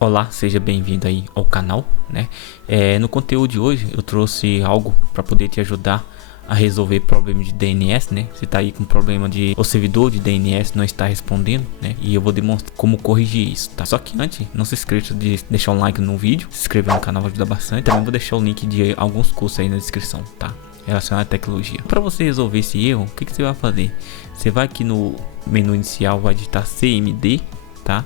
Olá, seja bem-vindo aí ao canal, né? No conteúdo de hoje eu trouxe algo para poder te ajudar a resolver problema de DNS, né? Você tá aí com problema de o servidor de DNS não está respondendo, né? E eu vou demonstrar como corrigir isso, tá? Só que antes, não se esqueça de deixar um like no vídeo, se inscrever no canal vai ajudar bastante. Também vou deixar o link de alguns cursos aí na descrição, tá? Relacionado à tecnologia. Para você resolver esse erro, o que você vai fazer? Você vai aqui no menu inicial, vai digitar CMD, tá?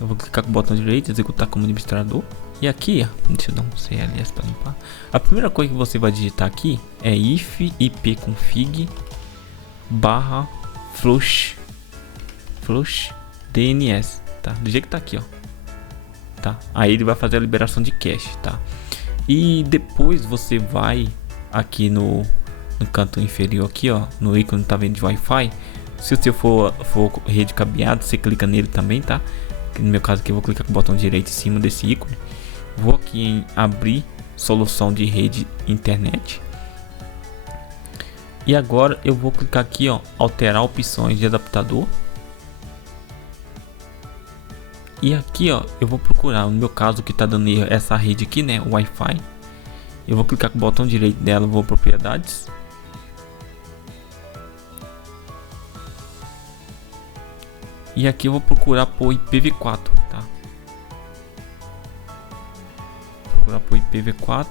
Eu vou clicar com o botão direito, executar como administrador. E aqui, ó, deixa eu dar um CLS para limpar. A primeira coisa que você vai digitar aqui é if ipconfig barra flush DNS, tá? Do jeito que tá aqui, ó, tá? Aí ele vai fazer a liberação de cache, tá? E depois você vai aqui no canto inferior aqui, ó, no ícone tá vendo de Wi-Fi. Se o seu for rede cabeado, você clica nele também, tá? No meu caso aqui eu vou clicar com o botão direito em cima desse ícone. Vou aqui em abrir solução de rede internet. E agora eu vou clicar aqui, ó, alterar opções de adaptador. E aqui, ó, eu vou procurar, no meu caso que tá dando erro, essa rede aqui, né, Wi-Fi. Eu vou clicar com o botão direito dela, vou propriedades. E aqui eu vou procurar por IPv4, tá? Procurar por IPv4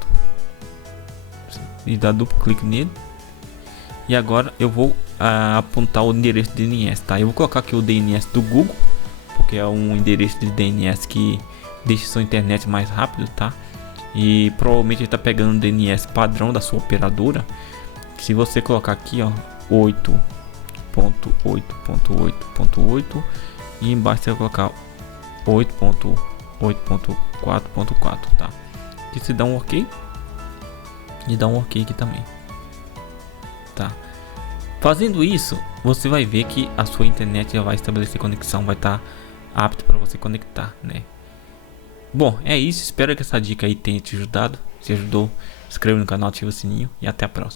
e dar duplo clique nele. E agora eu vou apontar o endereço de DNS, tá? Eu vou colocar aqui o DNS do Google, porque é um endereço de DNS que deixa sua internet mais rápido, tá? E provavelmente ele está pegando o DNS padrão da sua operadora. Se você colocar aqui, ó, 8.8.8.8 e embaixo você vai colocar 8.8.4.4, tá? E se dá um OK e dá um OK aqui também, tá? Fazendo isso, você vai ver que a sua internet já vai estabelecer conexão, vai estar apto para você conectar, né? Bom, é isso. Espero que essa dica aí tenha te ajudado. Se ajudou, se inscreva no canal, ativa o sininho e até a próxima.